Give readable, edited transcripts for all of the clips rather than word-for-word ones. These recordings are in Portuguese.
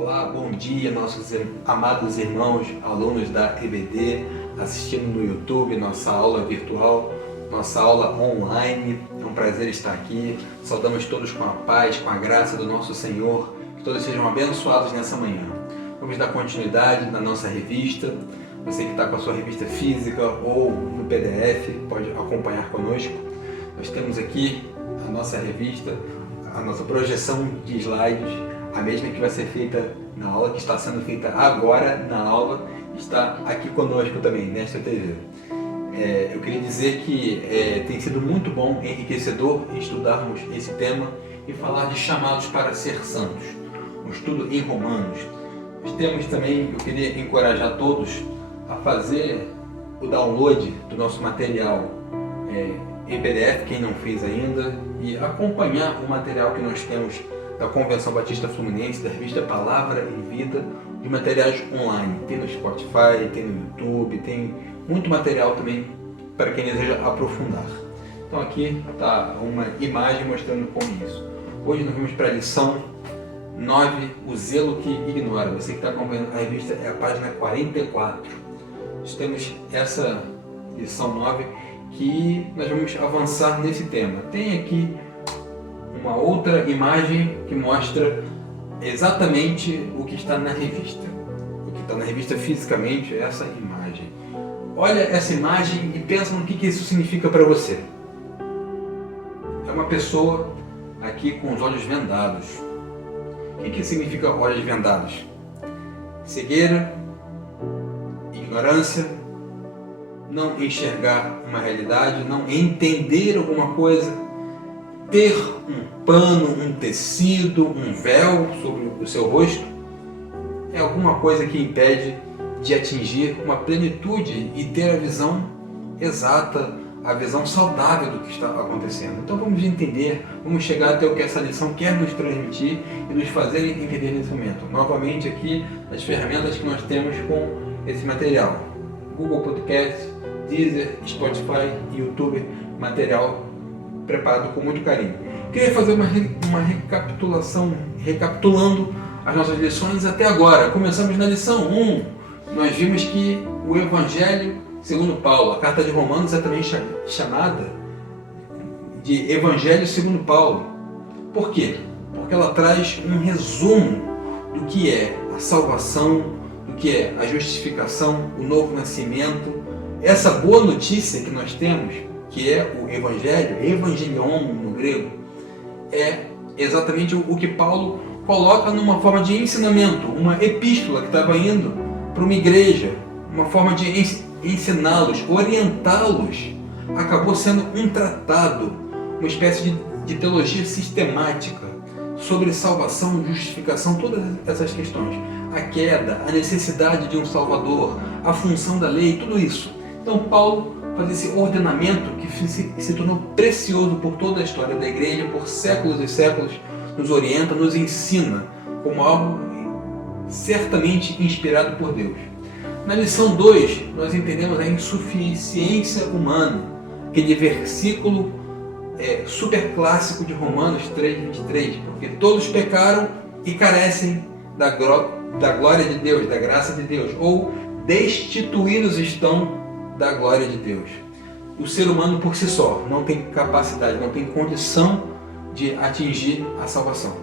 Olá, bom dia, nossos amados irmãos, alunos da EBD, assistindo no YouTube, nossa aula virtual, nossa aula online. É um prazer estar aqui. Saudamos todos com a paz, com a graça do nosso Senhor. Que todos sejam abençoados nessa manhã. Vamos dar continuidade na nossa revista. Você que está com a sua revista física ou no PDF, pode acompanhar conosco. Nós temos aqui a nossa revista, a nossa projeção de slides, a mesma que vai ser feita na aula, que está sendo feita agora na aula, está aqui conosco também, nesta TV. Eu queria dizer que tem sido muito bom, enriquecedor, estudarmos esse tema e falar de chamados para ser santos, um estudo em Romanos. Nós temos também, eu queria encorajar todos a fazer o download do nosso material em PDF, quem não fez ainda, e acompanhar o material que nós temos da Convenção Batista Fluminense, da revista Palavra e Vida, de materiais online. Tem no Spotify, tem no YouTube, tem muito material também para quem deseja aprofundar. Então aqui está uma imagem mostrando como isso. Hoje nós vamos para a lição 9, o zelo que ignora. Você que está acompanhando a revista, é a página 44. Nós temos essa lição 9 que nós vamos avançar nesse tema. Tem aqui uma outra imagem que mostra exatamente o que está na revista. O que está na revista fisicamente é essa imagem. Olha essa imagem e pensa no que isso significa para você. É uma pessoa aqui com os olhos vendados. O que significa olhos vendados? Cegueira, ignorância, não enxergar uma realidade, não entender alguma coisa, ter um pano, um tecido, um véu sobre o seu rosto, é alguma coisa que impede de atingir uma plenitude e ter a visão exata, a visão saudável do que está acontecendo. Então vamos entender, vamos chegar até o que essa lição quer nos transmitir e nos fazer entender nesse momento. Novamente aqui as ferramentas que nós temos com esse material: Google Podcast, Deezer, Spotify, YouTube, material preparado com muito carinho. Queria fazer uma recapitulação, recapitulando as nossas lições até agora. Começamos na lição 1. Nós vimos que o Evangelho segundo Paulo, a carta de Romanos é também chamada de Evangelho segundo Paulo. Por quê? Porque ela traz um resumo do que é a salvação, do que é a justificação, o novo nascimento. Essa boa notícia que nós temos, que é o Evangelho, Evangelion no grego, é exatamente o que Paulo coloca numa forma de ensinamento, uma epístola que estava indo para uma igreja, uma forma de ensiná-los, orientá-los. Acabou sendo um tratado, uma espécie de teologia sistemática sobre salvação, justificação, todas essas questões. A queda, a necessidade de um Salvador, a função da lei, tudo isso. Então Paulo faz esse ordenamento que se tornou precioso por toda a história da igreja, por séculos e séculos, nos orienta, nos ensina como algo certamente inspirado por Deus. Na lição 2, nós entendemos a insuficiência humana, aquele versículo super clássico de Romanos 3:23, porque todos pecaram e carecem da glória de Deus, da graça de Deus, ou destituídos estão da glória de Deus. O ser humano por si só não tem capacidade, não tem condição de atingir a salvação.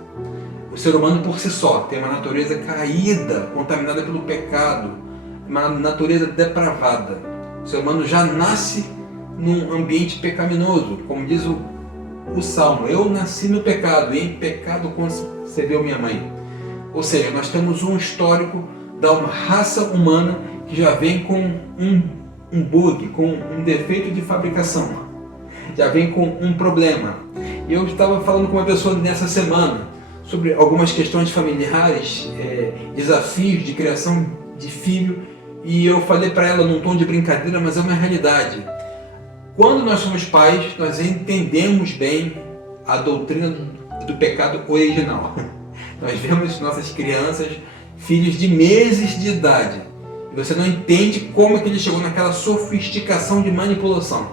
O ser humano por si só tem uma natureza caída, contaminada pelo pecado, uma natureza depravada. O ser humano já nasce num ambiente pecaminoso, como diz o Salmo: eu nasci no pecado, e em pecado concebeu minha mãe. Ou seja, nós temos um histórico da raça humana que já vem com um bug, com um defeito de fabricação, já vem com um problema. E eu estava falando com uma pessoa nessa semana sobre algumas questões familiares, desafios de criação de filho, e eu falei para ela num tom de brincadeira, mas é uma realidade. Quando nós somos pais, nós entendemos bem a doutrina do pecado original. Nós vemos nossas crianças, filhos de meses de idade, e você não entende como é que ele chegou naquela sofisticação de manipulação.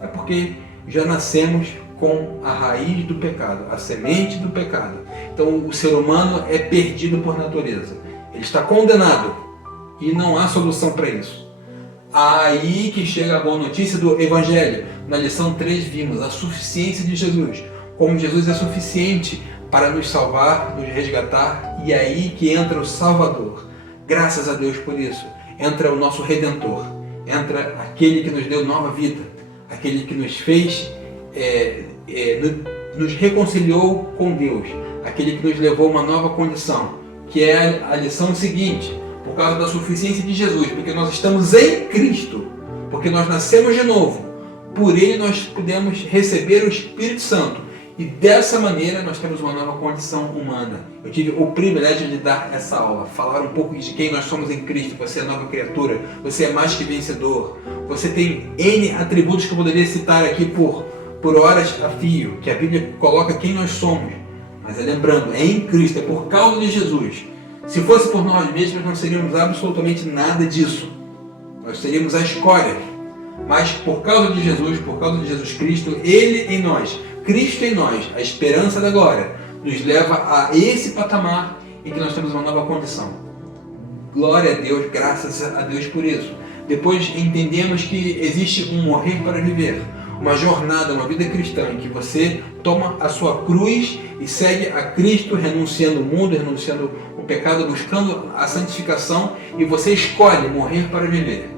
É porque já nascemos com a raiz do pecado, a semente do pecado. Então o ser humano é perdido por natureza. Ele está condenado e não há solução para isso. Aí que chega a boa notícia do Evangelho. Na lição 3 vimos a suficiência de Jesus. Como Jesus é suficiente para nos salvar, nos resgatar. E aí que entra o Salvador. Graças a Deus por isso. Entra o nosso Redentor. Entra aquele que nos deu nova vida. Aquele que nos fez, nos reconciliou com Deus. Aquele que nos levou a uma nova condição. Que é a lição seguinte. Por causa da suficiência de Jesus, porque nós estamos em Cristo, porque nós nascemos de novo, por Ele nós podemos receber o Espírito Santo, e dessa maneira nós temos uma nova condição humana. Eu tive o privilégio de dar essa aula, falar um pouco de quem nós somos em Cristo. Você é nova criatura, você é mais que vencedor, você tem N atributos que eu poderia citar aqui por horas a fio, que a Bíblia coloca quem nós somos, mas lembrando, é em Cristo, é por causa de Jesus. Se fosse por nós mesmos, não seríamos absolutamente nada disso. Nós seríamos a escória. Mas por causa de Jesus Cristo, Ele em nós, Cristo em nós, a esperança da glória, nos leva a esse patamar em que nós temos uma nova condição. Glória a Deus, graças a Deus por isso. Depois entendemos que existe um morrer para viver, uma jornada, uma vida cristã, em que você toma a sua cruz e segue a Cristo, renunciando o mundo, renunciando o pecado, buscando a santificação, e você escolhe morrer para viver.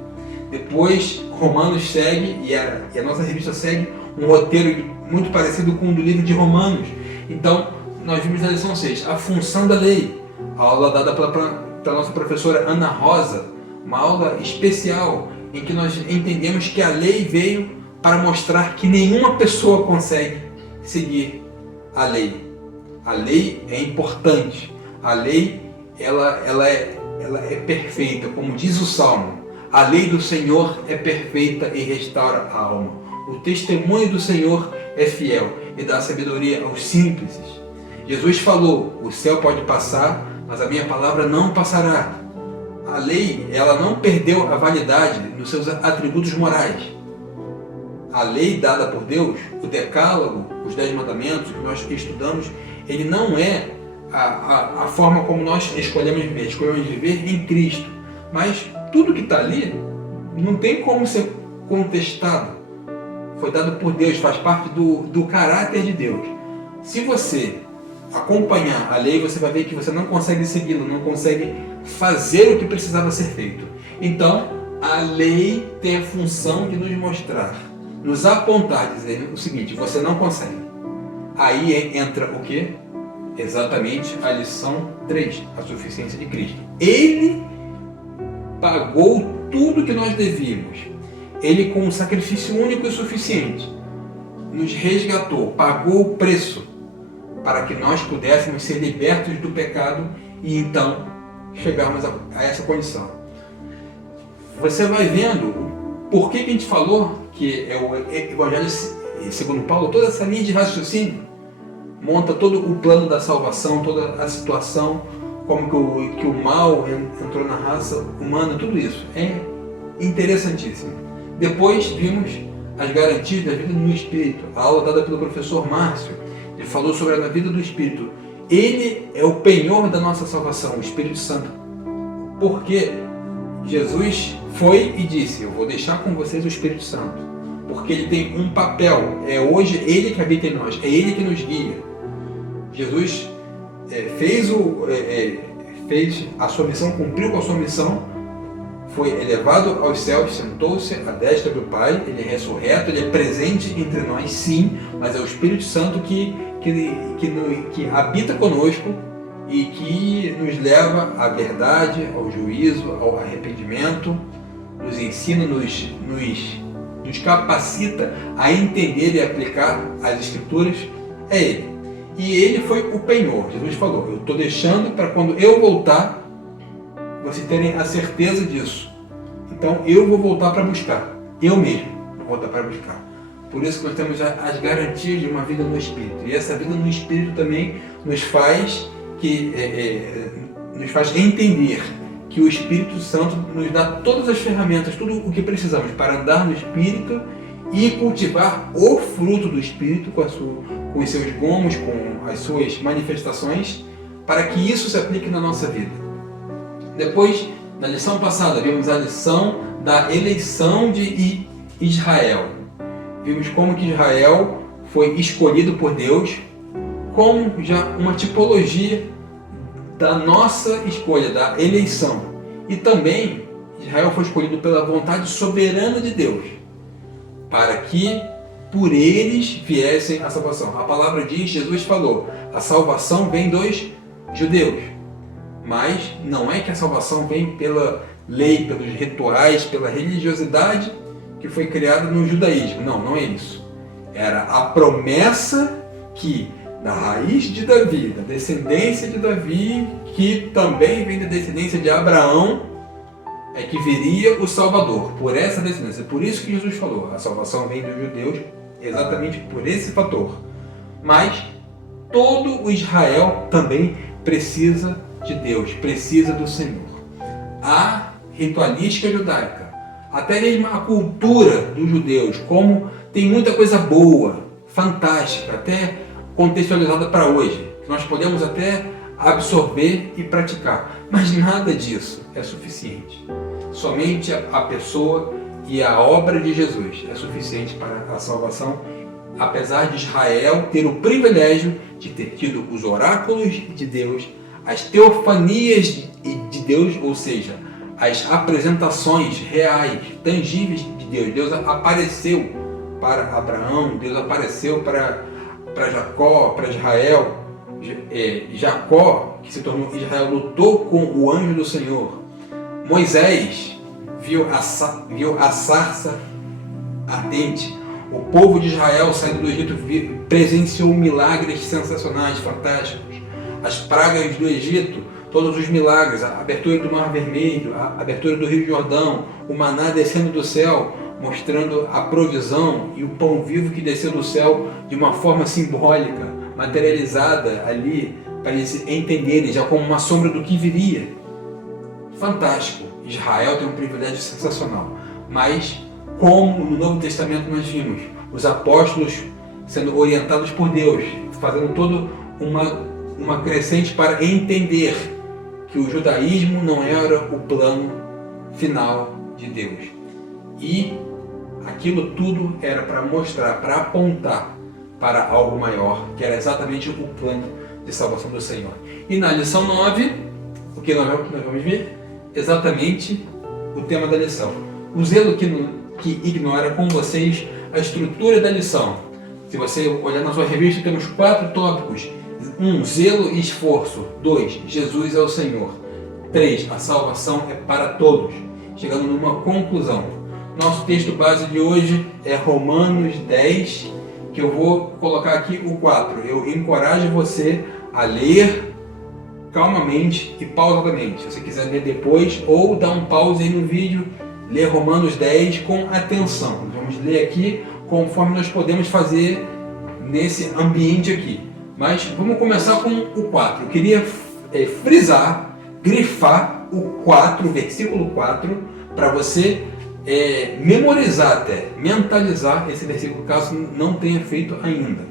Depois, Romanos segue, e a nossa revista segue um roteiro muito parecido com o do livro de Romanos. Então, nós vimos na lição 6, a função da lei, a aula dada pela nossa professora Ana Rosa, uma aula especial, em que nós entendemos que a lei veio para mostrar que nenhuma pessoa consegue seguir a lei. A lei é importante. A lei ela é perfeita, como diz o Salmo. A lei do Senhor é perfeita e restaura a alma. O testemunho do Senhor é fiel e dá sabedoria aos simples. Jesus falou: o céu pode passar, mas a minha palavra não passará. A lei, ela não perdeu a validade nos seus atributos morais. A lei dada por Deus, o decálogo, os 10 mandamentos que nós estudamos, ele não é a forma como nós escolhemos viver em Cristo. Mas tudo que está ali não tem como ser contestado. Foi dado por Deus, faz parte do caráter de Deus. Se você acompanhar a lei, você vai ver que você não consegue segui-la, não consegue fazer o que precisava ser feito. Então, a lei tem a função de nos mostrar, nos apontar, dizendo o seguinte: você não consegue. Aí entra o quê? Exatamente a lição 3, a suficiência de Cristo. Ele pagou tudo que nós devíamos. Ele, com um sacrifício único e suficiente, nos resgatou, pagou o preço para que nós pudéssemos ser libertos do pecado e então chegarmos a essa condição. Você vai vendo por que a gente falou que é o Evangelho segundo Paulo, toda essa linha de raciocínio monta todo o plano da salvação, toda a situação, como que o mal entrou na raça humana, tudo isso. É interessantíssimo. Depois vimos as garantias da vida no Espírito, a aula dada pelo professor Márcio. Ele falou sobre a vida do Espírito. Ele é o penhor da nossa salvação, o Espírito Santo. Porque Jesus foi e disse: eu vou deixar com vocês o Espírito Santo. Porque ele tem um papel, é hoje ele que habita em nós, é ele que nos guia. Jesus fez a sua missão, cumpriu com a sua missão, foi elevado aos céus, sentou-se à destra do Pai, ele é ressurreto, ele é presente entre nós, sim, mas é o Espírito Santo que habita conosco e que nos leva à verdade, ao juízo, ao arrependimento, nos ensina, nos capacita a entender e aplicar as Escrituras. É Ele. E Ele foi o penhor. Jesus falou: eu estou deixando para quando eu voltar, vocês terem a certeza disso. Então eu vou voltar para buscar. Eu mesmo vou voltar para buscar. Por isso que nós temos as garantias de uma vida no Espírito. E essa vida no Espírito também nos faz entender que o Espírito Santo nos dá todas as ferramentas, tudo o que precisamos para andar no Espírito e cultivar o fruto do Espírito com os seus gomos, com as suas manifestações, para que isso se aplique na nossa vida. Depois, na lição passada, vimos a lição da eleição de Israel. Vimos como que Israel foi escolhido por Deus, como já uma tipologia da nossa escolha, da eleição. E também Israel foi escolhido pela vontade soberana de Deus, para que por eles viessem a salvação. A palavra diz, Jesus falou, a salvação vem dos judeus. Mas não é que a salvação vem pela lei, pelos rituais, pela religiosidade que foi criada no judaísmo. Não, não é isso. Era a promessa que da raiz de Davi, da descendência de Davi, que também vem da descendência de Abraão, é que viria o Salvador, por essa descendência. Por isso que Jesus falou, a salvação vem dos judeus, exatamente por esse fator. Mas todo o Israel também precisa de Deus, precisa do Senhor. A ritualística judaica, até mesmo a cultura dos judeus, como tem muita coisa boa, fantástica, até contextualizada para hoje, que nós podemos até absorver e praticar. Mas nada disso é suficiente. Somente a pessoa e a obra de Jesus é suficiente para a salvação, apesar de Israel ter o privilégio de ter tido os oráculos de Deus, as teofanias de Deus, ou seja, as apresentações reais, tangíveis de Deus. Deus apareceu para Abraão, Deus apareceu para Jacó, para Israel. Jacó, que se tornou Israel, lutou com o anjo do Senhor. Moisés viu a sarça ardente. O povo de Israel, saindo do Egito, presenciou milagres sensacionais, fantásticos. As pragas do Egito, todos os milagres, a abertura do Mar Vermelho, a abertura do Rio Jordão, o maná descendo do céu, mostrando a provisão, e o pão vivo que desceu do céu de uma forma simbólica, materializada ali, para eles entenderem já como uma sombra do que viria. Fantástico. Israel tem um privilégio sensacional. Mas, como no Novo Testamento nós vimos, os apóstolos sendo orientados por Deus, fazendo toda uma crescente para entender que o judaísmo não era o plano final de Deus. E aquilo tudo era para mostrar, para apontar para algo maior, que era exatamente o plano de salvação do Senhor. E na lição 9, o que nós vamos ver? Exatamente o tema da lição. O zelo que ignora com vocês a estrutura da lição. Se você olhar na sua revista, temos 4 tópicos. 1. Zelo e esforço. 2. Jesus é o Senhor. 3. A salvação é para todos. Chegando numa conclusão. Nosso texto base de hoje é Romanos 10, que eu vou colocar aqui o 4. Eu encorajo você a ler calmamente e pausadamente. Se você quiser ler depois, ou dar um pause aí no vídeo, ler Romanos 10 com atenção. Vamos ler aqui conforme nós podemos fazer nesse ambiente aqui. Mas vamos começar com o 4. Eu queria frisar, grifar o 4, versículo 4, para você memorizar até, mentalizar esse versículo, caso não tenha feito ainda.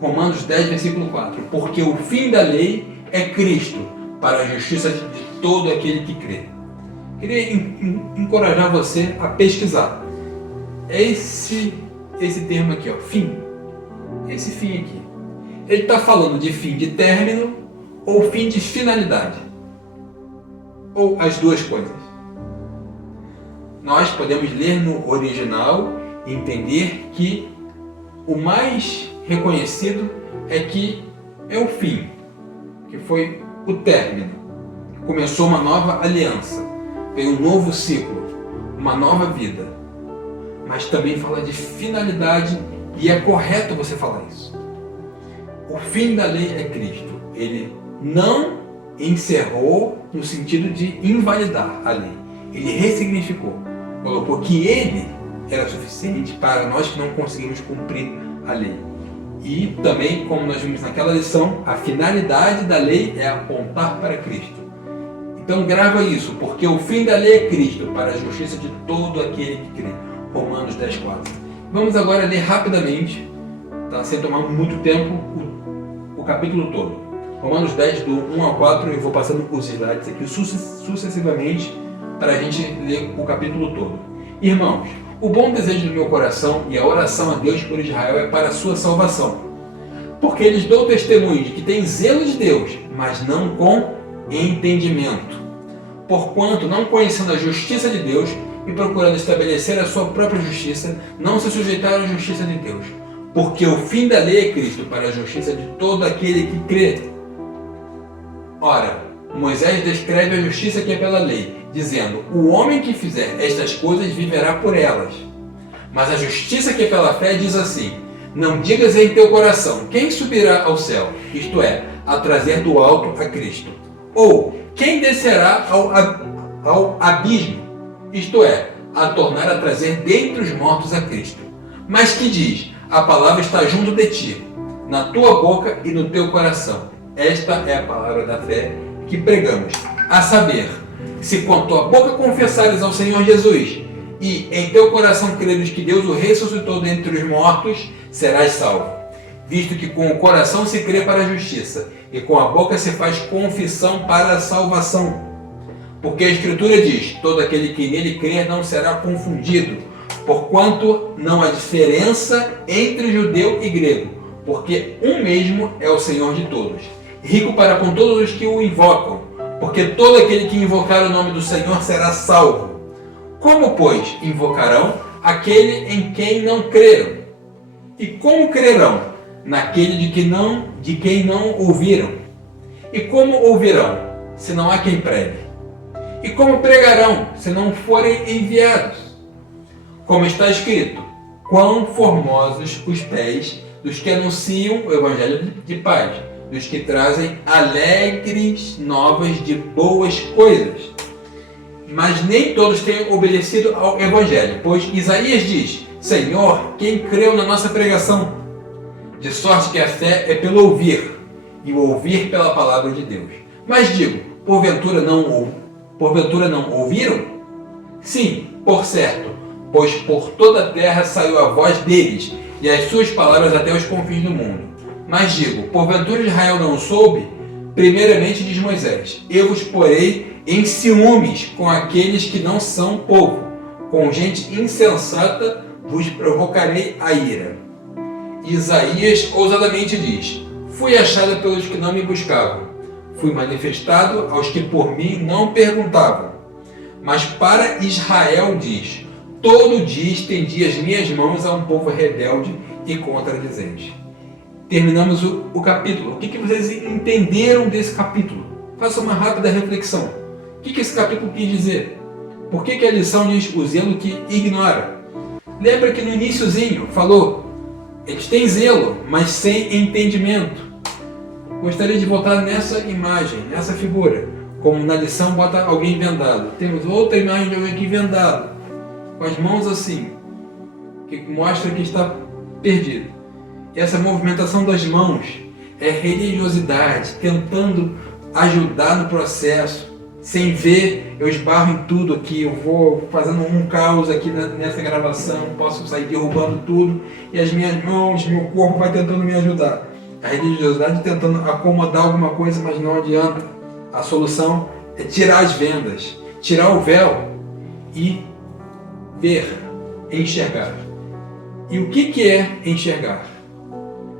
Romanos 10, versículo 4. Porque o fim da lei é Cristo, para a justiça de todo aquele que crê. Queria encorajar você a pesquisar. Esse termo aqui, ó, fim. Esse fim aqui. Ele está falando de fim de término ou fim de finalidade? Ou as duas coisas? Nós podemos ler no original e entender que o mais reconhecido é que é o fim, que foi o término. Começou uma nova aliança, veio um novo ciclo, uma nova vida. Mas também fala de finalidade, e é correto você falar isso. O fim da lei é Cristo. Ele não encerrou no sentido de invalidar a lei. Ele ressignificou. Colocou que ele era suficiente para nós que não conseguimos cumprir a lei. E também, como nós vimos naquela lição, a finalidade da lei é apontar para Cristo. Então grava isso, porque o fim da lei é Cristo, para a justiça de todo aquele que crê. Romanos 10, 4. Vamos agora ler rapidamente, tá? Sem tomar muito tempo, o capítulo todo. Romanos 10, do 1 ao 4, eu vou passando os slides aqui sucessivamente para a gente ler o capítulo todo. Irmãos, o bom desejo do meu coração e a oração a Deus por Israel é para a sua salvação. Porque eles dão testemunho de que têm zelo de Deus, mas não com entendimento. Porquanto, não conhecendo a justiça de Deus e procurando estabelecer a sua própria justiça, não se sujeitaram à justiça de Deus. Porque o fim da lei é Cristo para a justiça de todo aquele que crê. Ora, Moisés descreve a justiça que é pela lei, dizendo: o homem que fizer estas coisas viverá por elas. Mas a justiça que é pela fé diz assim: não digas em teu coração, quem subirá ao céu, isto é, a trazer do alto a Cristo? Ou, quem descerá ao abismo, isto é, a tornar a trazer dentre os mortos a Cristo? Mas que diz: a palavra está junto de ti, na tua boca e no teu coração. Esta é a palavra da fé que pregamos, a saber, se com tua boca confessares ao Senhor Jesus e em teu coração creres que Deus o ressuscitou dentre os mortos, serás salvo. Visto que com o coração se crê para a justiça e com a boca se faz confissão para a salvação. Porque a Escritura diz: todo aquele que nele crer não será confundido, porquanto não há diferença entre judeu e grego, porque um mesmo é o Senhor de todos, rico para com todos os que o invocam, porque todo aquele que invocar o nome do Senhor será salvo. Como, pois, invocarão aquele em quem não creram? E como crerão naquele de quem não ouviram? E como ouvirão, se não há quem pregue? E como pregarão, se não forem enviados? Como está escrito: quão formosos os pés dos que anunciam o evangelho de paz, dos que trazem alegres novas de boas coisas. Mas nem todos têm obedecido ao evangelho, pois Isaías diz: Senhor, quem creu na nossa pregação? De sorte que a fé é pelo ouvir, e o ouvir pela palavra de Deus. Mas digo, porventura não ouviram? Sim, por certo, pois por toda a terra saiu a voz deles, e as suas palavras até os confins do mundo. Mas digo, porventura Israel não soube? Primeiramente diz Moisés: eu vos porei em ciúmes com aqueles que não são povo, com gente insensata vos provocarei a ira. Isaías ousadamente diz: fui achado pelos que não me buscavam, fui manifestado aos que por mim não perguntavam. Mas para Israel diz: todo dia estendi as minhas mãos a um povo rebelde e contradizente. Terminamos o capítulo. O que vocês entenderam desse capítulo? Faça uma rápida reflexão. O que esse capítulo quis dizer? Por que a lição diz o zelo que ignora? Lembra que no iniciozinho falou: eles têm zelo, mas sem entendimento. Gostaria de voltar nessa imagem, nessa figura. Como na lição bota alguém vendado. Temos outra imagem de alguém aqui vendado, com as mãos assim, que mostra que está perdido. E essa movimentação das mãos é religiosidade, tentando ajudar no processo. Sem ver, eu esbarro em tudo aqui, eu vou fazendo um caos aqui nessa gravação, posso sair derrubando tudo, e as minhas mãos, meu corpo vai tentando me ajudar. A religiosidade tentando acomodar alguma coisa, mas não adianta. A solução é tirar as vendas, tirar o véu e ver, enxergar. E o que é enxergar?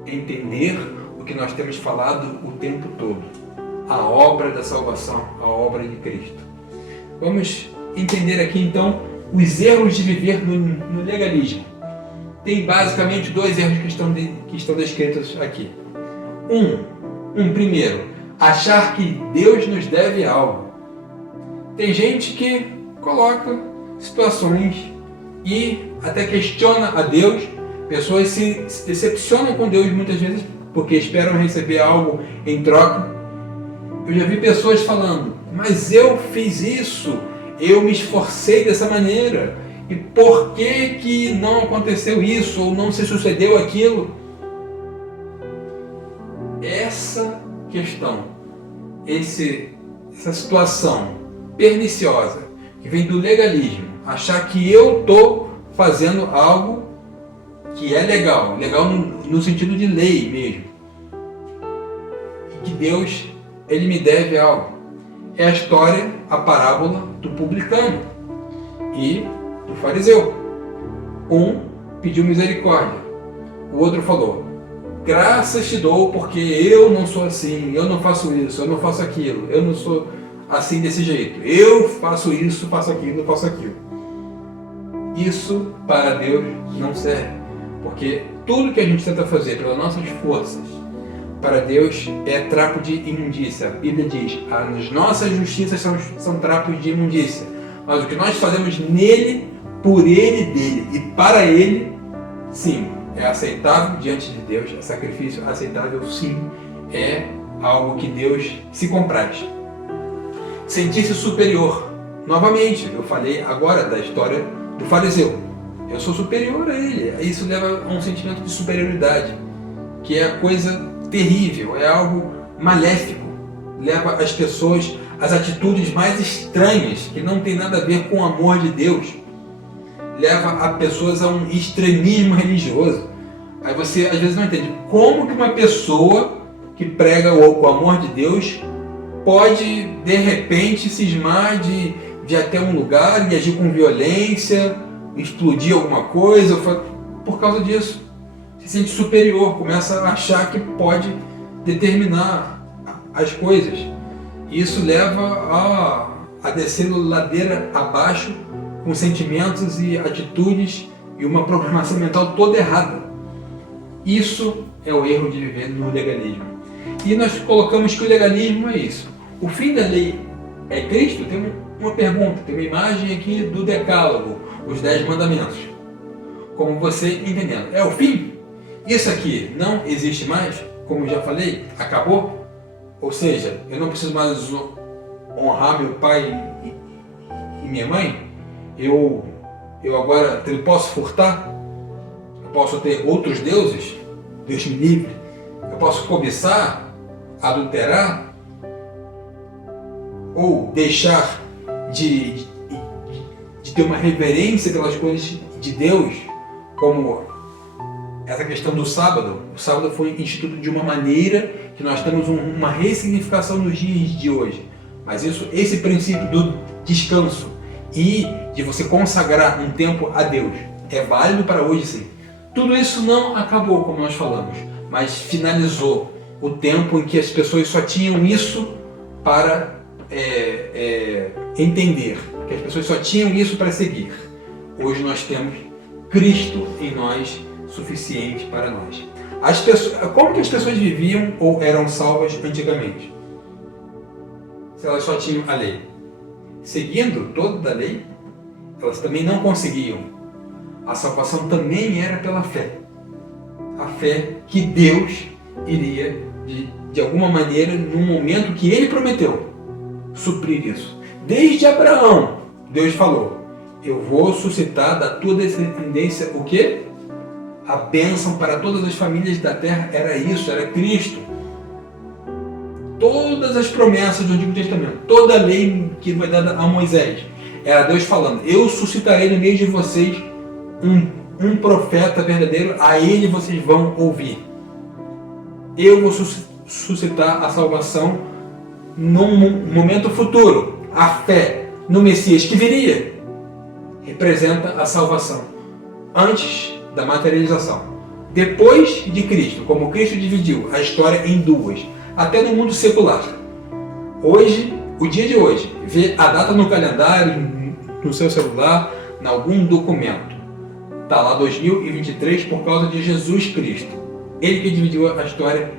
Entender o que nós temos falado o tempo todo. A obra da salvação, a obra de Cristo. Vamos entender aqui então os erros de viver no legalismo. Tem basicamente dois erros que estão descritos aqui. Primeiro, achar que Deus nos deve algo. Tem gente que coloca situações e até questiona a Deus. Pessoas se decepcionam com Deus muitas vezes porque esperam receber algo em troca. Eu já vi pessoas falando: mas eu fiz isso, eu me esforcei dessa maneira, e por que não aconteceu isso ou não se sucedeu aquilo? Essa questão, essa situação perniciosa que vem do legalismo, achar que eu estou fazendo algo que é legal no sentido de lei mesmo, e que Deus, ele me deve algo. É a história, a parábola do publicano e do fariseu. Um pediu misericórdia, o outro falou: graças te dou porque eu não sou assim, eu não faço isso, eu não faço aquilo, eu não sou assim desse jeito, eu faço isso, faço aquilo, faço aquilo. Isso para Deus não serve, porque tudo que a gente tenta fazer pelas nossas forças, para Deus é trapo de imundícia. A Bíblia diz: as nossas justiças são trapos de imundícia, mas o que nós fazemos nele, por ele, dele e para ele, sim, é aceitável diante de Deus, é sacrifício aceitável, sim, é algo que Deus se compraz. Sentir-se superior. Novamente, eu falei agora da história do fariseu. Eu sou superior a ele. Isso leva a um sentimento de superioridade, que é a coisa terrível, é algo maléfico. Leva as pessoas às atitudes mais estranhas, que não tem nada a ver com o amor de Deus. Leva a pessoas a um extremismo religioso. Aí você às vezes não entende como que uma pessoa que prega o amor de Deus pode de repente cismar de ir até um lugar e agir com violência, explodir alguma coisa, por causa disso. Se sente superior, começa a achar que pode determinar as coisas. Isso leva a descer ladeira abaixo com sentimentos e atitudes e uma programação mental toda errada. Isso é o erro de viver no legalismo. E nós colocamos que o legalismo é isso. O fim da lei é Cristo? Tem uma pergunta, tem uma imagem aqui do Decálogo, os 10 mandamentos. Como você entendendo. É o fim? Isso aqui não existe mais? Como eu já falei, acabou? Ou seja, eu não preciso mais honrar meu pai e minha mãe? Eu agora posso furtar? Eu posso ter outros deuses? Deus me livre. Eu posso cobiçar? Adulterar? Ou deixar de ter uma reverência pelas coisas de Deus, como essa questão do sábado. O sábado foi instituído de uma maneira que nós temos uma ressignificação nos dias de hoje. Mas esse princípio do descanso e de você consagrar um tempo a Deus é válido para hoje, sim. Tudo isso não acabou, como nós falamos, mas finalizou o tempo em que as pessoas só tinham isso para entender, que as pessoas só tinham isso para seguir. Hoje nós temos Cristo em nós, suficiente para nós. Como que as pessoas viviam ou eram salvas antigamente? Se elas só tinham a lei. Seguindo toda a lei, elas também não conseguiam. A salvação também era pela fé. A fé que Deus iria, de alguma maneira, no momento que Ele prometeu, suprir isso. Desde Abraão, Deus falou: eu vou suscitar da tua descendência o quê? A bênção para todas as famílias da terra. Era isso, era Cristo. Todas as promessas do Antigo Testamento, toda a lei que foi dada a Moisés, era Deus falando: eu suscitarei no meio de vocês um profeta verdadeiro, a ele vocês vão ouvir. Eu vou suscitar a salvação num momento futuro. A fé no Messias que viria representa a salvação antes da materialização. Depois de Cristo, como Cristo dividiu a história em duas, até no mundo secular. Hoje, o dia de hoje, vê a data no calendário, no seu celular, em algum documento. Está lá 2023 por causa de Jesus Cristo. Ele que dividiu a história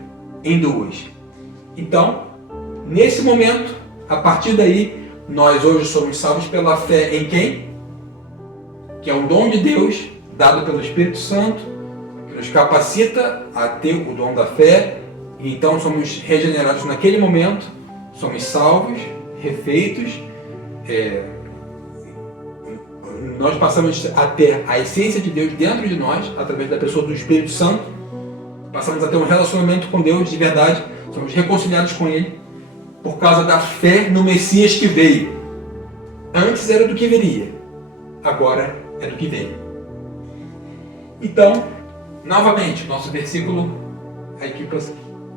em duas. Então, nesse momento, a partir daí, nós hoje somos salvos pela fé em quem? Que é um dom de Deus, dado pelo Espírito Santo, que nos capacita a ter o dom da fé. E então somos regenerados naquele momento, somos salvos, refeitos, nós passamos a ter a essência de Deus dentro de nós, através da pessoa do Espírito Santo, passamos a ter um relacionamento com Deus de verdade, somos reconciliados com Ele, por causa da fé no Messias que veio. Antes era do que viria, agora é do que veio. Então, Novamente, nosso versículo aqui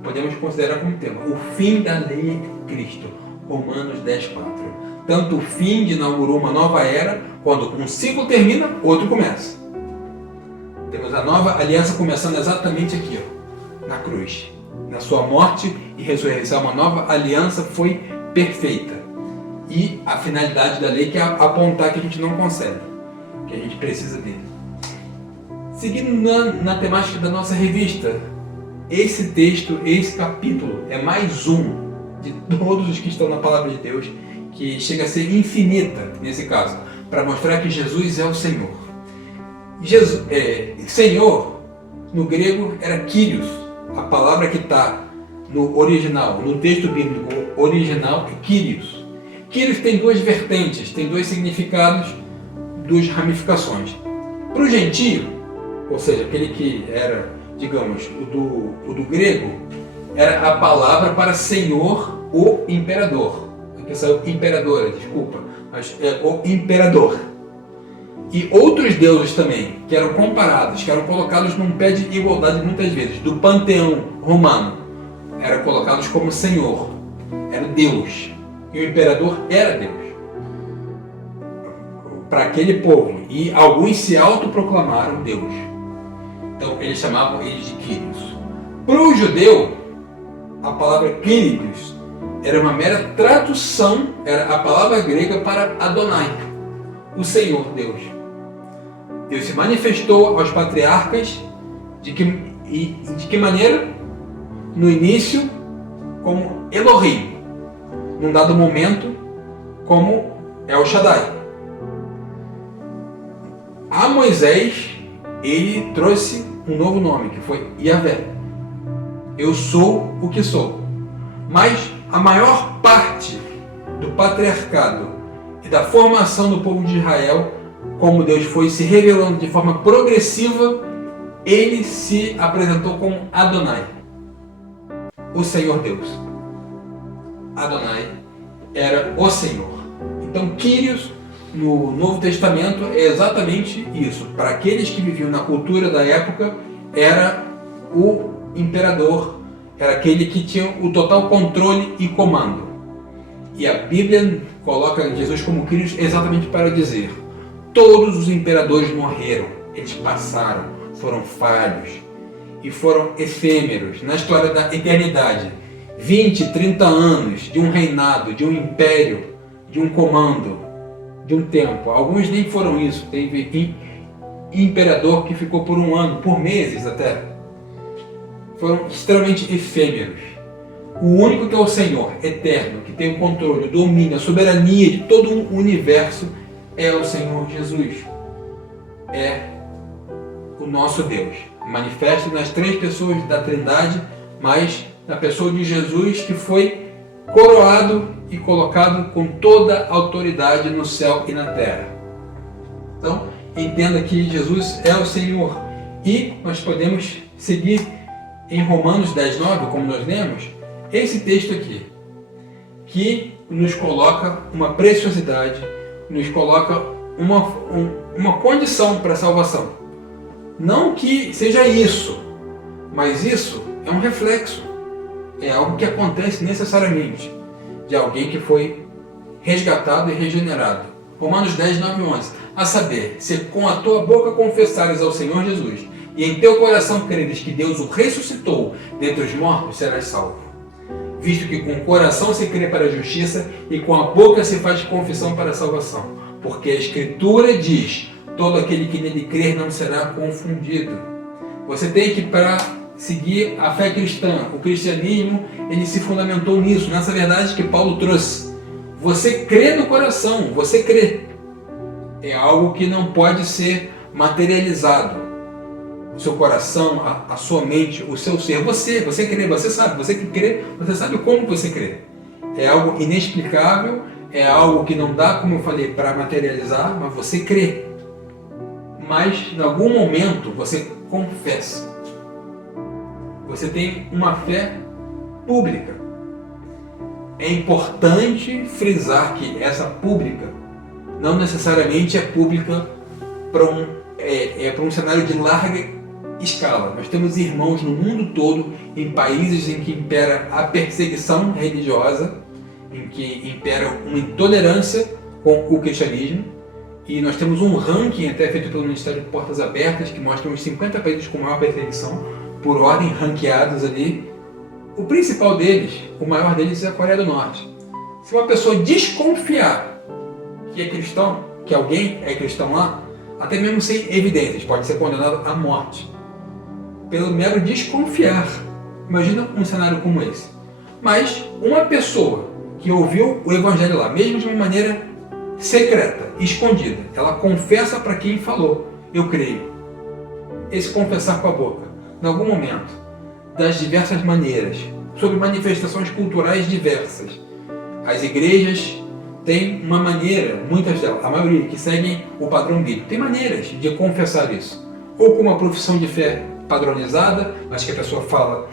podemos considerar como tema: o fim da lei é Cristo. Romanos 10:4. Tanto o fim de inaugurou uma nova era, quando um ciclo termina, outro começa. Temos a nova aliança começando exatamente aqui, ó, na cruz. Na sua morte e ressurreição, uma nova aliança foi perfeita. E a finalidade da lei que é apontar que a gente não consegue, que a gente precisa dele. Seguindo na temática da nossa revista, esse texto, esse capítulo é mais um de todos os que estão na Palavra de Deus, que chega a ser infinita nesse caso, para mostrar que Jesus é o Senhor. Senhor, no grego, era Kyrios, a palavra que está no original, no texto bíblico original é Kyrios. Kyrios tem duas vertentes, tem dois significados, duas ramificações. Para o gentio, ou seja, aquele que era, digamos, o do grego, era a palavra para senhor ou imperador. Aqui saiu imperadora, desculpa, mas é o imperador. E outros deuses também, que eram comparados, que eram colocados num pé de igualdade muitas vezes, do panteão romano, eram colocados como senhor, era Deus, e o imperador era Deus. Para aquele povo, e alguns se autoproclamaram Deus. Então eles chamavam eles de Kyrios. Para o judeu, a palavra Kyrios era uma mera tradução, era a palavra grega para Adonai, o Senhor Deus. Deus se manifestou aos patriarcas de que maneira? No início, como Elohim. Num dado momento, como El Shaddai. A Moisés, ele trouxe um novo nome, que foi Yahvé. Eu sou o que sou. Mas a maior parte do patriarcado e da formação do povo de Israel, como Deus foi se revelando de forma progressiva, ele se apresentou como Adonai, o Senhor Deus. Adonai era o Senhor. Então, Kyrios, no Novo Testamento, é exatamente isso. Para aqueles que viviam na cultura da época, era o imperador, era aquele que tinha o total controle e comando. E a Bíblia coloca Jesus como Kyrios exatamente para dizer: todos os imperadores morreram, eles passaram, foram falhos e foram efêmeros na história da eternidade. 20, 30 anos de um reinado, de um império, de um comando, de um tempo. Alguns nem foram isso. Teve imperador que ficou por um ano, por meses até. Foram extremamente efêmeros. O único que é o Senhor, eterno, que tem o controle, o domínio, a soberania de todo o universo, é o Senhor Jesus. É o nosso Deus. Manifesto nas três pessoas da Trindade, mas na pessoa de Jesus, que foi coroado e colocado com toda a autoridade no céu e na terra. Então, entenda que Jesus é o Senhor. E nós podemos seguir em Romanos 10:9, como nós lemos, esse texto aqui, que nos coloca uma preciosidade, nos coloca uma condição para a salvação. Não que seja isso, mas isso é um reflexo. É algo que acontece necessariamente de alguém que foi resgatado e regenerado. Romanos 10:9-11. A saber, se com a tua boca confessares ao Senhor Jesus e em teu coração creres que Deus o ressuscitou dentre os mortos, serás salvo. Visto que com o coração se crê para a justiça e com a boca se faz confissão para a salvação. Porque a Escritura diz: todo aquele que nele crer não será confundido. Você tem que, para seguir a fé cristã, o cristianismo, ele se fundamentou nisso, nessa verdade que Paulo trouxe. Você crê no coração, você crê. É algo que não pode ser materializado. O seu coração, a sua mente, o seu ser, você crê, você sabe, você que crê, você sabe como você crê. É algo inexplicável, é algo que não dá, como eu falei, para materializar, mas você crê. Mas, em algum momento, você confessa. Você tem uma fé pública. É importante frisar que essa pública não necessariamente é pública para um cenário de larga escala. Nós temos irmãos no mundo todo, em países em que impera a perseguição religiosa, em que impera uma intolerância com o cristianismo, e nós temos um ranking até feito pelo Ministério de Portas Abertas, que mostra os 50 países com maior perseguição, por ordem, ranqueados ali. O principal deles, o maior deles, é a Coreia do Norte. Se uma pessoa desconfiar que é cristão, que alguém é cristão lá, até mesmo sem evidências, pode ser condenado à morte. Pelo mero desconfiar. Imagina um cenário como esse. Mas uma pessoa que ouviu o evangelho lá, mesmo de uma maneira secreta, escondida, ela confessa para quem falou, eu creio. Esse confessar com a boca, em algum momento, das diversas maneiras, sobre manifestações culturais diversas. As igrejas têm uma maneira, muitas delas, a maioria, que seguem o padrão bíblico, tem maneiras de confessar isso. Ou com uma profissão de fé padronizada, mas que a pessoa fala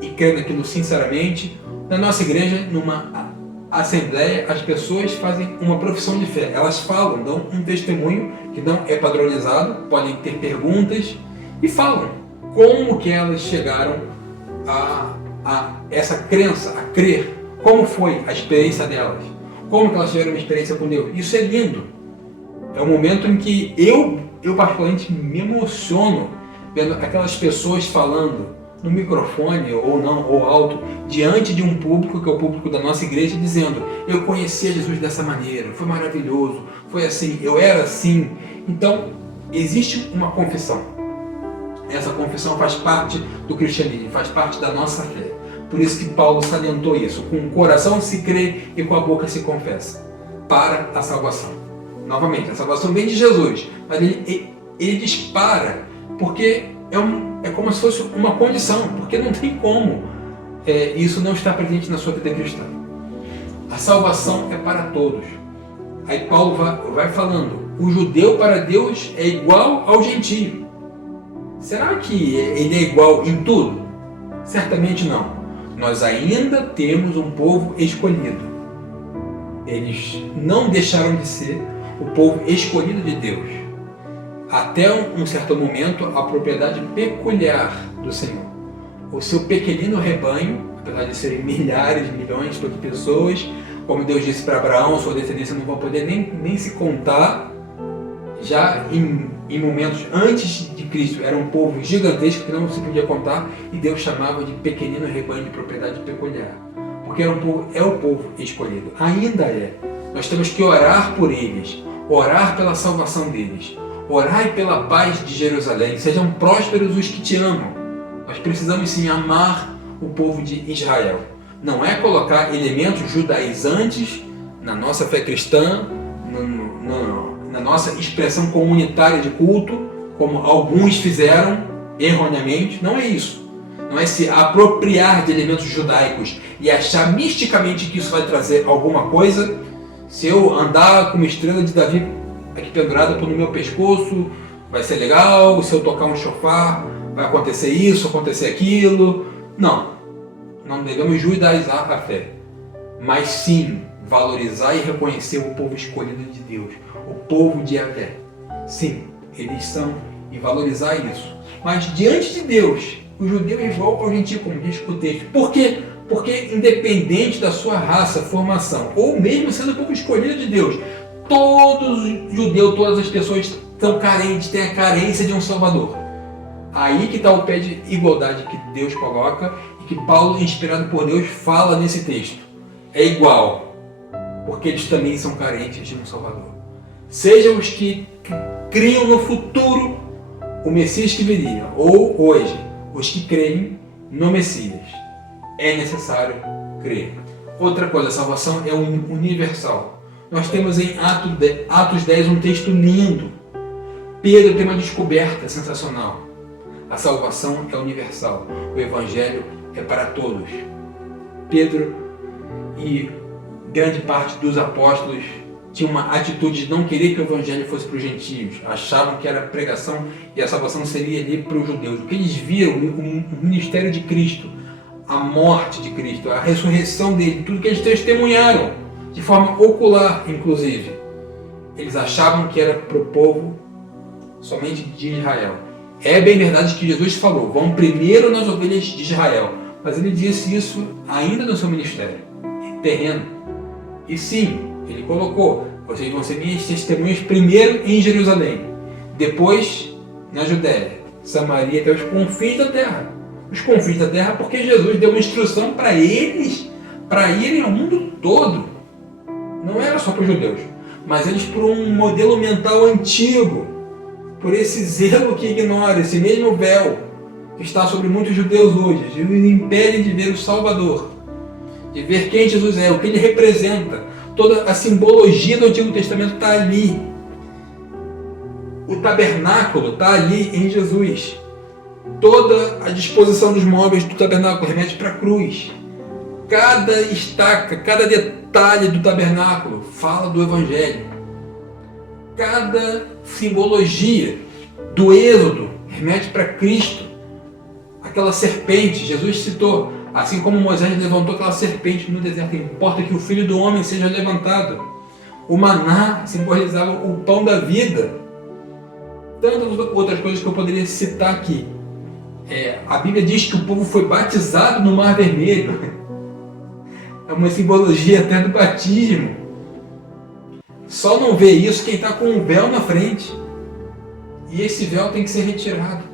e crê naquilo sinceramente. Na nossa igreja, numa assembleia, as pessoas fazem uma profissão de fé. Elas falam, dão um testemunho que não é padronizado, podem ter perguntas e falam como que elas chegaram a essa crença, a crer, como foi a experiência delas, como que elas tiveram uma experiência com Deus. Isso é lindo. É um momento em que eu particularmente me emociono vendo aquelas pessoas falando no microfone ou não, ou alto, diante de um público, que é o público da nossa igreja, dizendo, eu conhecia Jesus dessa maneira, foi maravilhoso, foi assim, eu era assim. Então, existe uma confissão. Essa confissão faz parte do cristianismo, faz parte da nossa fé. Por isso que Paulo salientou isso, com o coração se crê e com a boca se confessa, para a salvação. Novamente, a salvação vem de Jesus, mas ele dispara, porque é como se fosse uma condição, porque não tem como isso não estar presente na sua vida cristã. A salvação é para todos. Aí Paulo vai falando, o judeu para Deus é igual ao gentio. Será que ele é igual em tudo? Certamente não. Nós ainda temos um povo escolhido. Eles não deixaram de ser o povo escolhido de Deus. Até um certo momento, a propriedade peculiar do Senhor. O seu pequenino rebanho, apesar de serem milhares, milhões de pessoas, como Deus disse para Abraão, sua descendência não vai poder nem se contar, já em momentos antes de Cristo, era um povo gigantesco que não se podia contar, e Deus chamava de pequenino rebanho de propriedade peculiar. Porque é o povo escolhido. Ainda é. Nós temos que orar por eles, orar pela salvação deles. Orai pela paz de Jerusalém, sejam prósperos os que te amam. Nós precisamos sim amar o povo de Israel. Não é colocar elementos judaizantes na nossa fé cristã, na nossa expressão comunitária de culto, como alguns fizeram erroneamente. Não é isso. Não é se apropriar de elementos judaicos e achar misticamente que isso vai trazer alguma coisa. Se eu andar com uma estrela de Davi aqui pendurada no meu pescoço, vai ser legal. Se eu tocar um shofar, vai acontecer isso, acontecer aquilo. Não devemos judaizar a fé, mas sim valorizar e reconhecer o povo escolhido de Deus, o povo de Yahvé. Sim, eles são, e valorizar isso. Mas diante de Deus, o judeu é igual ao gentio, como diz o texto. Por quê? Porque independente da sua raça, formação, ou mesmo sendo o povo escolhido de Deus, todos os judeus, todas as pessoas estão carentes, têm a carência de um Salvador. Aí que está o pé de igualdade que Deus coloca e que Paulo, inspirado por Deus, fala nesse texto. É igual, porque eles também são carentes de um Salvador. Sejam os que criam no futuro o Messias que viria, ou hoje, os que creem no Messias. É necessário crer. Outra coisa, a salvação é universal. Nós temos em Atos 10 um texto lindo. Pedro tem uma descoberta sensacional. A salvação é universal. O Evangelho é para todos. Pedro e grande parte dos apóstolos tinham uma atitude de não querer que o Evangelho fosse para os gentios. Achavam que era pregação e a salvação seria ali para os judeus. O que eles viram, o ministério de Cristo, a morte de Cristo, a ressurreição dele, tudo que eles testemunharam, de forma ocular, inclusive. Eles achavam que era para o povo somente de Israel. É bem verdade que Jesus falou, vão primeiro nas ovelhas de Israel, mas ele disse isso ainda no seu ministério terreno. E sim, ele colocou, vocês vão ser minhas testemunhas primeiro em Jerusalém, depois na Judéia, Samaria até os confins da terra. Os confins da terra porque Jesus deu uma instrução para eles, para irem ao mundo todo. Não era só para os judeus, mas eles por um modelo mental antigo, por esse zelo que ignora, esse mesmo véu que está sobre muitos judeus hoje, que os impede de ver o Salvador, de ver quem Jesus é, o que ele representa. Toda a simbologia do Antigo Testamento está ali. O tabernáculo está ali em Jesus. Toda a disposição dos móveis do tabernáculo remete para a cruz. Cada estaca, cada detalhe do tabernáculo fala do Evangelho. Cada simbologia do Êxodo remete para Cristo. Aquela serpente, Jesus citou, assim como Moisés levantou aquela serpente no deserto, importa que o Filho do Homem seja levantado. O maná simbolizava o pão da vida. Tantas outras coisas que eu poderia citar aqui. A Bíblia diz que o povo foi batizado no Mar Vermelho. É uma simbologia até do batismo. Só não vê isso quem está com um véu na frente. E esse véu tem que ser retirado.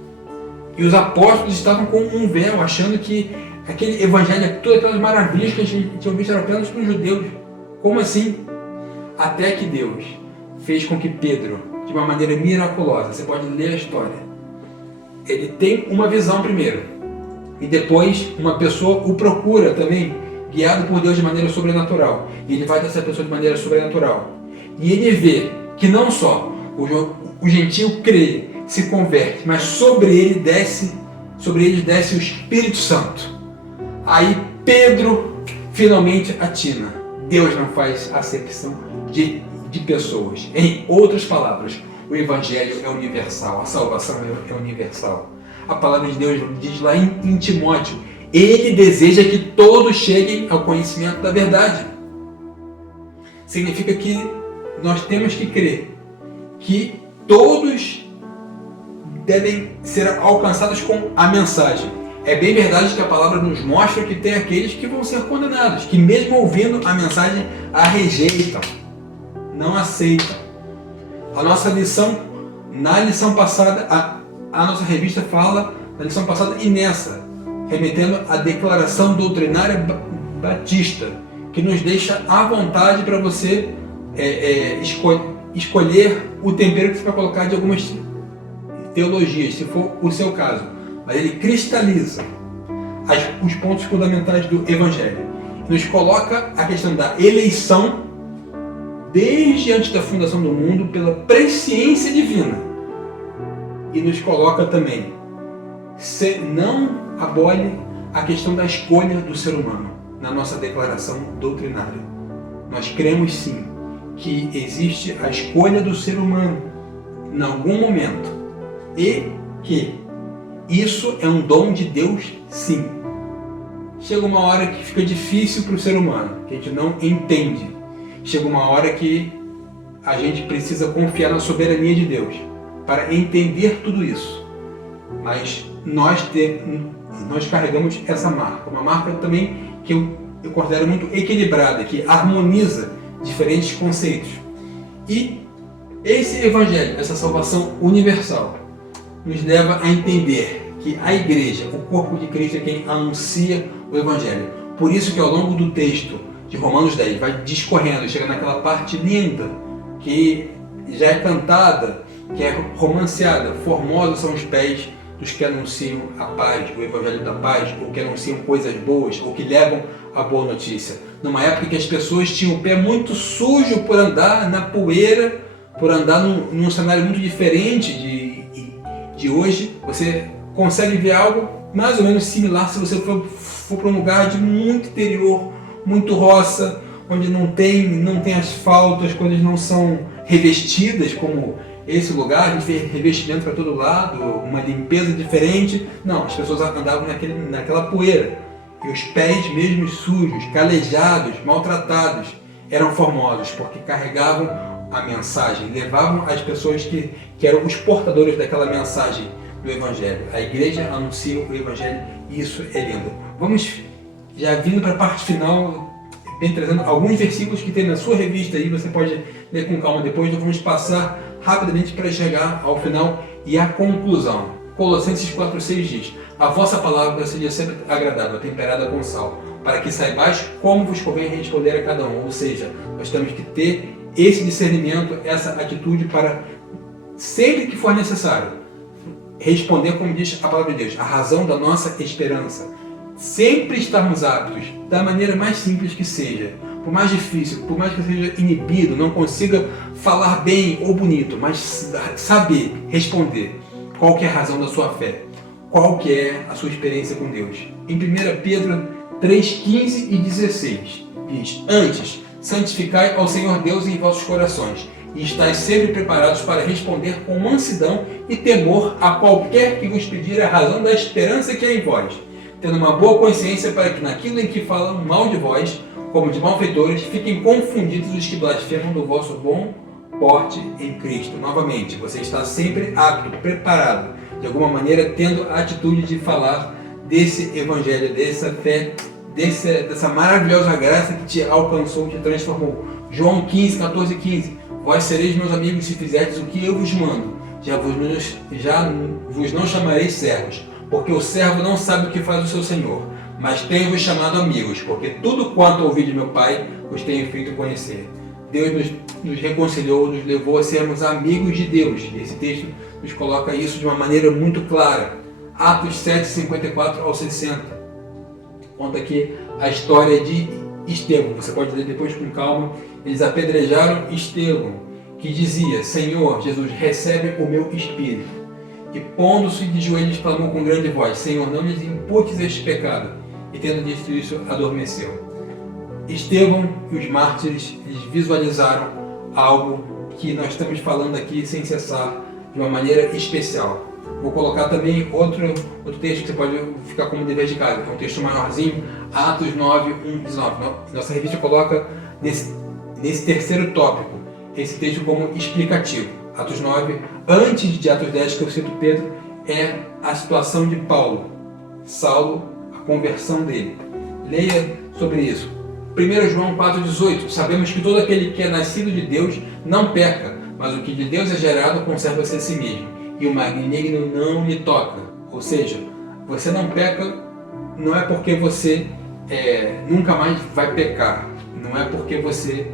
E os apóstolos estavam com um véu, achando que aquele evangelho, todas aquelas maravilhas que a gente tinha visto eram apenas para os judeus. Como assim? Até que Deus fez com que Pedro, de uma maneira miraculosa, você pode ler a história, ele tem uma visão primeiro. E depois uma pessoa o procura também, guiado por Deus de maneira sobrenatural. E ele vai dessa pessoa de maneira sobrenatural. E ele vê que não só o gentio crê, se converte, mas sobre eles desce o Espírito Santo. Aí Pedro finalmente atina. Deus não faz acepção de pessoas. Em outras palavras, o Evangelho é universal, a salvação é universal. A palavra de Deus diz lá em Timóteo, ele deseja que todos cheguem ao conhecimento da verdade. Significa que nós temos que crer que todos devem ser alcançados com a mensagem. É bem verdade que a palavra nos mostra que tem aqueles que vão ser condenados, que mesmo ouvindo a mensagem, a rejeitam, não aceitam. A nossa lição, na lição passada, a nossa revista fala na lição passada e nessa, remetendo à declaração doutrinária batista, que nos deixa à vontade para você escolher o tempero que você vai colocar de algumas teologias, se for o seu caso. Mas ele cristaliza os pontos fundamentais do Evangelho. Nos coloca a questão da eleição desde antes da fundação do mundo pela presciência divina. E nos coloca também, não abole a questão da escolha do ser humano na nossa declaração doutrinária. Nós cremos sim que existe a escolha do ser humano em algum momento e que isso é um dom de Deus, sim. Chega uma hora que fica difícil para o ser humano, que a gente não entende. Chega uma hora que a gente precisa confiar na soberania de Deus para entender tudo isso. Mas nós carregamos essa marca, uma marca também que eu considero muito equilibrada, que harmoniza diferentes conceitos. E esse Evangelho, essa salvação universal, nos leva a entender que a igreja, o corpo de Cristo, é quem anuncia o Evangelho. Por isso que ao longo do texto de Romanos 10 vai discorrendo, chega naquela parte linda, que já é cantada, que é romanceada. Formosos são os pés dos que anunciam a paz, o Evangelho da paz, ou que anunciam coisas boas, ou que levam a boa notícia. Numa época que as pessoas tinham o pé muito sujo por andar na poeira, por andar num cenário muito diferente de hoje, você consegue ver algo mais ou menos similar se você for para um lugar de muito interior, muito roça, onde não tem asfalto, as coisas não são revestidas como esse lugar, a gente vê revestimento para todo lado, uma limpeza diferente. Não, as pessoas andavam naquela poeira. E os pés mesmo sujos, calejados, maltratados, eram formosos, porque carregavam a mensagem, levavam as pessoas que eram os portadores daquela mensagem do Evangelho. A igreja anuncia o Evangelho e isso é lindo. Vamos já vindo para a parte final, bem trazendo alguns versículos que tem na sua revista aí, você pode ler com calma depois, então vamos passar rapidamente para chegar ao final e à conclusão. Colossenses 4,6 diz: a vossa palavra seja sempre agradável, temperada com sal, para que saibais como vos convém responder a cada um. Ou seja, nós temos que ter esse discernimento, essa atitude para, sempre que for necessário, responder como diz a palavra de Deus, a razão da nossa esperança. Sempre estarmos aptos, da maneira mais simples que seja, por mais difícil, por mais que seja inibido, não consiga falar bem ou bonito, mas saber responder qual que é a razão da sua fé, qual que é a sua experiência com Deus. Em 1 Pedro 3,15 e 16 diz: antes, santificai ao Senhor Deus em vossos corações, e estáis sempre preparados para responder com mansidão e temor a qualquer que vos pedir a razão da esperança que é em vós, tendo uma boa consciência para que naquilo em que falam mal de vós, como de malfeitores, fiquem confundidos os que blasfemam do vosso bom porte em Cristo. Novamente, você está sempre apto, preparado, de alguma maneira tendo a atitude de falar desse evangelho, dessa fé, dessa maravilhosa graça que te alcançou, te transformou. João 15, 14 e 15: vós sereis meus amigos se fizerdes o que eu vos mando. Já vos não chamareis servos, porque o servo não sabe o que faz o seu senhor, mas tenho-vos chamado amigos, porque tudo quanto ouvi de meu Pai vos tenho feito conhecer. Deus nos reconciliou, nos levou a sermos amigos de Deus. Esse texto nos coloca isso de uma maneira muito clara. Atos 7, 54 ao 60. Conta aqui a história de Estevão. Você pode ler depois com calma. Eles apedrejaram Estevão, que dizia: Senhor Jesus, recebe o meu espírito. E pondo-se de joelhos, clamou com grande voz: Senhor, não lhes imputes este pecado. E tendo dito isso, adormeceu. Estevão e os mártires, eles visualizaram algo que nós estamos falando aqui sem cessar, de uma maneira especial. Vou colocar também outro texto que você pode ficar como dever de casa, que é um texto maiorzinho, Atos 9, 1, 19. Nossa revista coloca nesse terceiro tópico esse texto como explicativo. Atos 9, antes de Atos 10, que eu cito Pedro, é a situação de Paulo, Saulo, a conversão dele. Leia sobre isso. 1 João 4,18: sabemos que todo aquele que é nascido de Deus não peca, mas o que de Deus é gerado conserva-se a si mesmo, e o maligno não lhe toca. Ou seja, você não peca, não é porque você nunca mais vai pecar, não é porque você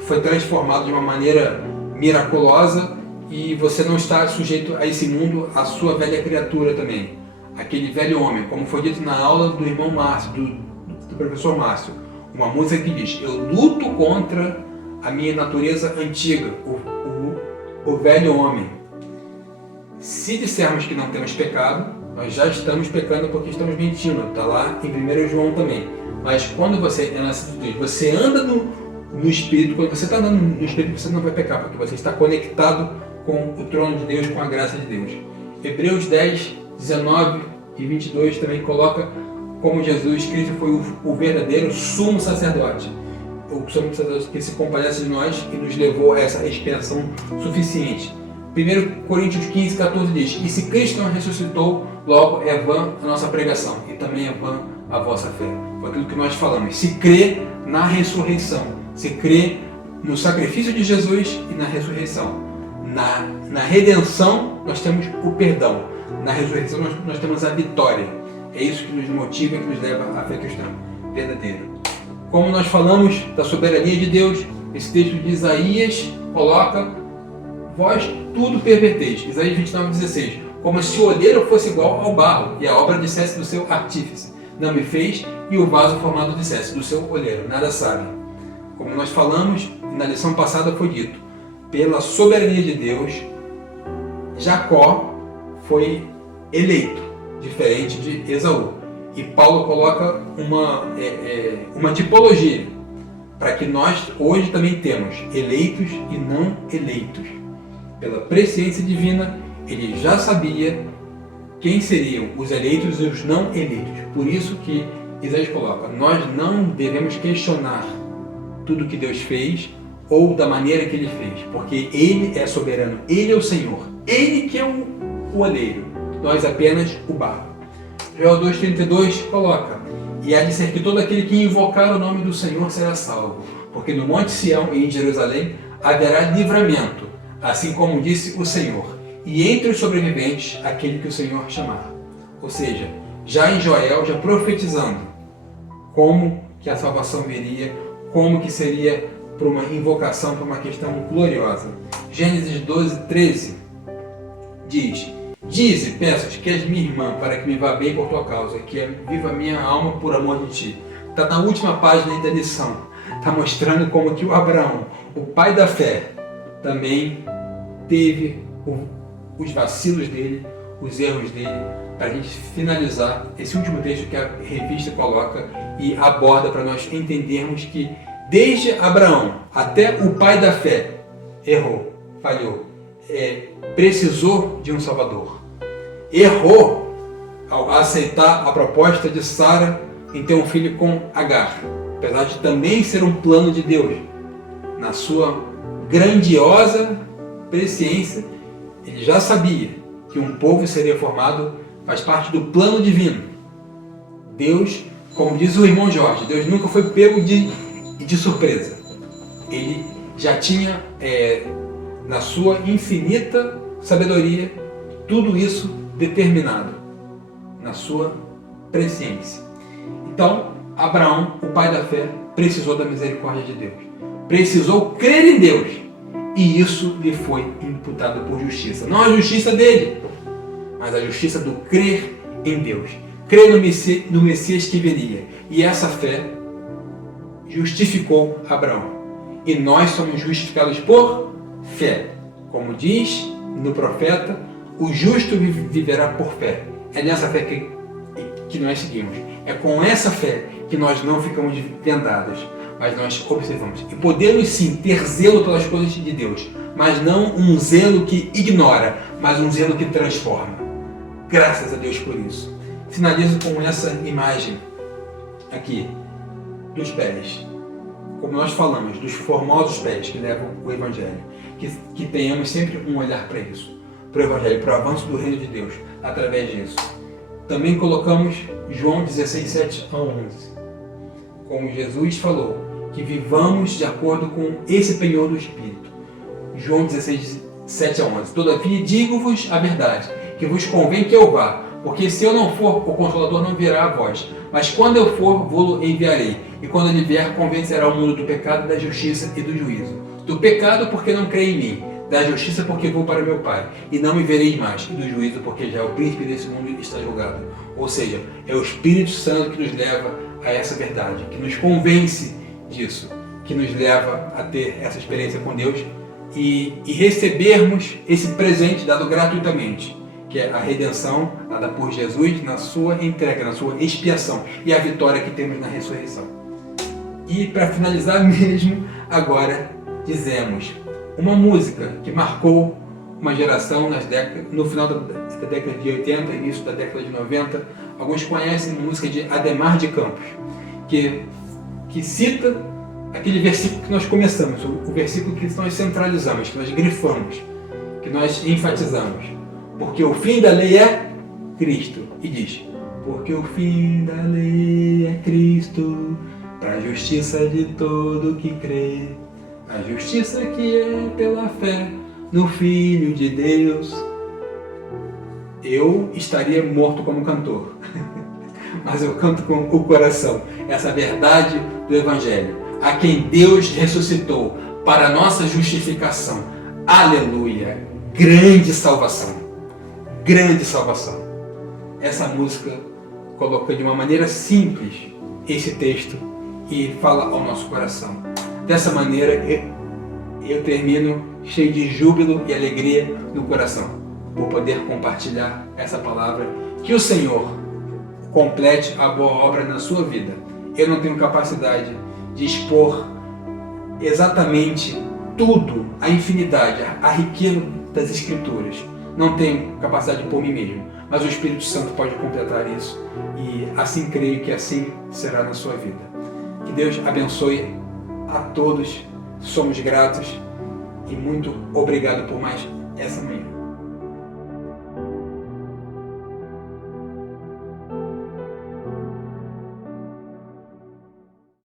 foi transformado de uma maneira miraculosa e você não está sujeito a esse mundo, a sua velha criatura também, aquele velho homem, como foi dito na aula do irmão Márcio, do professor Márcio, uma música que diz: eu luto contra a minha natureza antiga, o velho homem. Se dissermos que não temos pecado, nós já estamos pecando porque estamos mentindo. Está lá em 1 João também. Mas quando você é nascido de Deus, você anda no Espírito. Quando você está andando no Espírito, você não vai pecar, porque você está conectado com o trono de Deus, com a graça de Deus. Hebreus 10, 19 e 22 também coloca como Jesus Cristo foi o verdadeiro sumo sacerdote. O sumo sacerdote que se compadece de nós e nos levou a essa expiação suficiente. 1 Coríntios 15, 14 diz: e se Cristo não ressuscitou, logo é vã a nossa pregação, e também é vã a vossa fé. Foi aquilo que nós falamos. Se crê na ressurreição, se crê no sacrifício de Jesus e na ressurreição. Na redenção nós temos o perdão, na ressurreição nós temos a vitória. É isso que nos motiva e que nos leva à fé cristã verdadeira. Como nós falamos da soberania de Deus, esse texto de Isaías coloca: vós tudo perverteis. Isaías 29:16. Como se o olheiro fosse igual ao barro, e a obra dissesse do seu artífice: não me fez, e o vaso formado dissesse do seu olheiro: nada sabe. Como nós falamos, na lição passada foi dito: pela soberania de Deus, Jacó foi eleito, diferente de Esaú. E Paulo coloca uma tipologia para que nós hoje também temos eleitos e não eleitos. Pela presciência divina, ele já sabia quem seriam os eleitos e os não eleitos. Por isso que Isaías coloca: nós não devemos questionar tudo que Deus fez ou da maneira que Ele fez, porque Ele é soberano, Ele é o Senhor, Ele que é o o oleiro, nós apenas o barro. Joel 2,32 coloca: e há de ser que todo aquele que invocar o nome do Senhor será salvo, porque no Monte Sião e em Jerusalém haverá livramento, assim como disse o Senhor, e entre os sobreviventes aquele que o Senhor chamar. Ou seja, já em Joel, já profetizando como que a salvação viria, como que seria para uma invocação, para uma questão gloriosa. Gênesis 12:13 diz: dize, peço-te que és minha irmã, para que me vá bem por tua causa, que viva a minha alma por amor de ti. Está na última página da lição. Está mostrando como que o Abraão, o pai da fé, também teve os vacilos dele, os erros dele, para a gente finalizar esse último texto que a revista coloca e aborda para nós entendermos que desde Abraão até o pai da fé errou, falhou, precisou de um Salvador. Errou ao aceitar a proposta de Sara em ter um filho com Agar, apesar de também ser um plano de Deus. Na sua grandiosa presciência, ele já sabia que um povo seria formado, faz parte do plano divino. Deus, como diz o irmão Jorge, Deus nunca foi pego de surpresa. Ele já tinha, na sua infinita sabedoria, tudo isso determinado, na sua presciência. Então, Abraão, o pai da fé, precisou da misericórdia de Deus. Precisou crer em Deus. E isso lhe foi imputado por justiça. Não a justiça dele, mas a justiça do crer em Deus. Crer no Messias que viria. E essa fé justificou Abraão. E nós somos justificados por fé. Como diz no profeta, o justo viverá por fé. É nessa fé que nós seguimos. É com essa fé que nós não ficamos vendados, mas nós observamos. E podemos sim ter zelo pelas coisas de Deus, mas não um zelo que ignora, mas um zelo que transforma. Graças a Deus por isso. Finalizo com essa imagem aqui, dos pés. Como nós falamos, dos formosos pés que levam o Evangelho. Que tenhamos sempre um olhar para isso, para o Evangelho, para o avanço do reino de Deus, através disso. Também colocamos João 16, 7-11. Como Jesus falou, que vivamos de acordo com esse penhor do Espírito. João 16, 7-11. Todavia digo-vos a verdade, que vos convém que eu vá, porque se eu não for, o Consolador não virá a vós. Mas quando eu for, vou-lo enviarei. E quando ele vier, convencerá o mundo do pecado, da justiça e do juízo. Do pecado, porque não crê em mim. Da justiça, porque vou para meu Pai, e não me vereis mais. E do juízo, porque já o príncipe desse mundo está julgado. Ou seja, é o Espírito Santo que nos leva a essa verdade, que nos convence disso, que nos leva a ter essa experiência com Deus e recebermos esse presente dado gratuitamente, que é a redenção dada por Jesus na sua entrega, na sua expiação, e a vitória que temos na ressurreição. E para finalizar mesmo, agora dizemos uma música que marcou uma geração no final da década de 80, início da década de 90. Alguns conhecem a música de Adhemar de Campos, que cita aquele versículo que nós começamos, o versículo que nós centralizamos, que nós grifamos, que nós enfatizamos. Porque o fim da lei é Cristo. E diz: porque o fim da lei é Cristo, para a justiça de todo que crê. A justiça que é pela fé no Filho de Deus. Eu estaria morto como cantor, mas eu canto com o coração essa verdade do Evangelho, a quem Deus ressuscitou para a nossa justificação. Aleluia! Grande salvação! Grande salvação! Essa música coloca de uma maneira simples esse texto e fala ao nosso coração. Dessa maneira, eu termino cheio de júbilo e alegria no coração, por poder compartilhar essa palavra. Que o Senhor complete a boa obra na sua vida. Eu não tenho capacidade de expor exatamente tudo, a infinidade, a riqueza das Escrituras. Não tenho capacidade por mim mesmo, mas o Espírito Santo pode completar isso, e assim creio que assim será na sua vida. Que Deus abençoe a todos, somos gratos e muito obrigado por mais essa manhã.